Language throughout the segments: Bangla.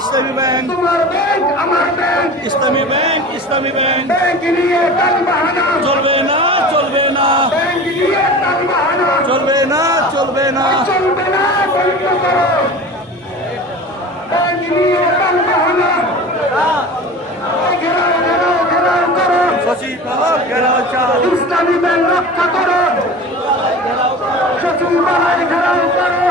ইসলামী ব্যাংক, তোমার ব্যাংক আমার ব্যাংক, ইসলামী ব্যাংক, ইসলামী ব্যাংক ব্যাংক নিয়ে টালবাহানা, চলবে না, চলবে না, ব্যাংক নিয়ে টালবাহানা, চলবে না, চলবে না। চলবে না, বন্ধ করো। ব্যাংক নিয়ে টালবাহানা, ঘেরাও ঘেরাও ঘেরাও করো। সচিবালয় ঘেরাও চাই, ইসলামী ব্যাংক রক্ষা করো, সচিবালয় ঘেরাও করো,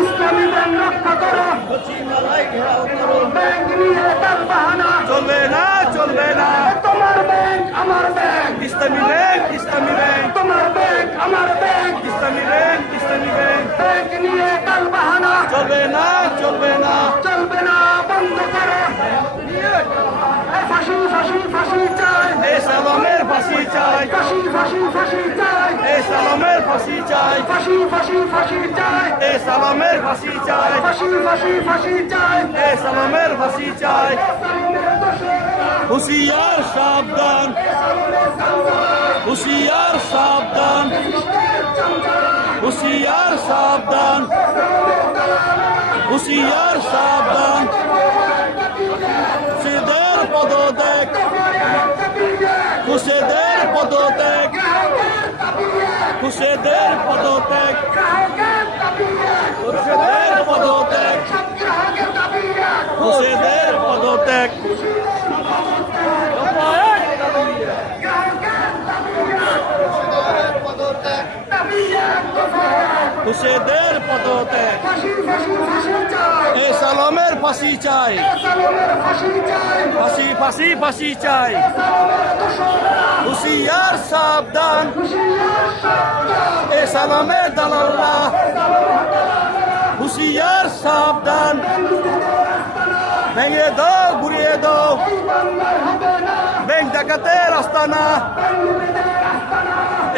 ইসলামী ব্যাংক রক্ষা করো। সচিবালয় ঘেরাও করো। ব্যাংক নিয়ে টালবাহানা, চলবে না, চলবে না। তোমার ব্যাংক আমার ব্যাংক, ইসলামী ব্যাংক, ইসলামী ব্যাংক, তোমার ব্যাংক আমার ব্যাংক, ইসলামী ব্যাংক, ইসলামী ব্যাংক ব্যাংক নিয়ে টালবাহানা, চলবে না, চলবে না। চলবে না, বন্ধ করো। ফাঁসি ফাঁসি ফাঁসি চাই, এই সালামের ফাঁসি চাই, ফাঁসি ফাঁসি ফাঁসি চাই, এই সালামের ফাঁসি চাই, ফাঁসি ফাঁসি ফাঁসি চাই, এই সালামের ফাঁসি চাই, ফাঁসি ফাঁসি ফাঁসি চাই। এই সালামের ফাঁসি চাই। হুঁশিয়ার সাবধান, হুঁশিয়ার সাবধান, হুঁশিয়ার সাবধান, হুঁশিয়ার সাবধান। খুশিদের পদত্যাগ, খুশিদের পদত্যাগ, খুশিদের পদত্যাগ, খুশিদের পদত্যাগ, খুশিদের পদত্যাগ। খুশিদের পদত্যাগ, ফাঁসি ফাঁসি ফাঁসি চাই, এই সালামের ফাঁসি চাই, সালামের ফাঁসি চাই, ফাঁসি ফাঁসি ফাঁসি চাই। সালামের দোসররা, হুঁশিয়ার সাবধান, হুঁশিয়ার সাবধান, এ সালামের দালাল্লা। হুঁশিয়ার সাবধান, ভেঙে দাও, ঘুরিয়ে দাও, এই বাংলার হবে না, ব্যাংক ডাকাতের আস্তানা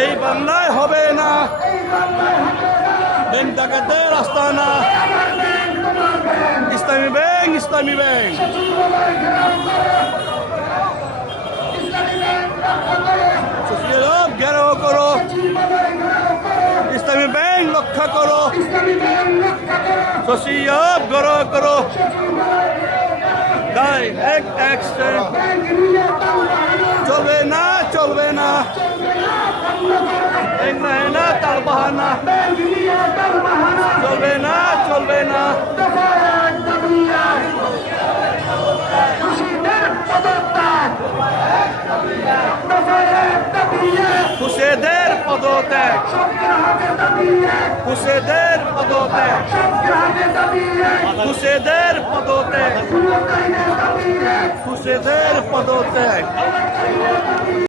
এই বাংলায় হবে না, এই বাংলার হবে না। ব্যাংক ডাকাতের আস্তানা। আমার ব্যাংক তোমার ব্যাংক, ইসলামী ব্যাংক, ইসলামী ব্যাংক সচিবালয় ঘেরাও করো, ইসলামী ব্যাংক রক্ষা করো, সচিবালয় ঘেরাও করো, সচিবালয় ঘেরাও করো, ইসলামী ব্যাংক রক্ষা করো, ইসলামী ব্যাংক রক্ষা করো, সচিব গড়ো করো। সচিবালয় ঘেরাও করো। ডাইরেক্ট অ্যাকশন ব্যাংক নিয়ে টালবাহানা, চলবে না, চলবে না। চলবে না, বন্ধ করো। ব্যাংক নেয় না তার বাহানা, ব্যাংক নিয়ে টালবাহানা, চলবে না, চলবে না। দফা এক দাবি এক, খুশিদের পদত্যাগ, দফা এক দাবি এক, খুশিদের পদত্যাগ, সব গ্রাহকের দাবি এক, খুশিদের পদত্যাগ, সব গ্রাহকের দাবি এক, খুশিদের পদত্যাগ, সুরক্ষাহীনের দাবি এক, খুশিদের পদত্যাগ।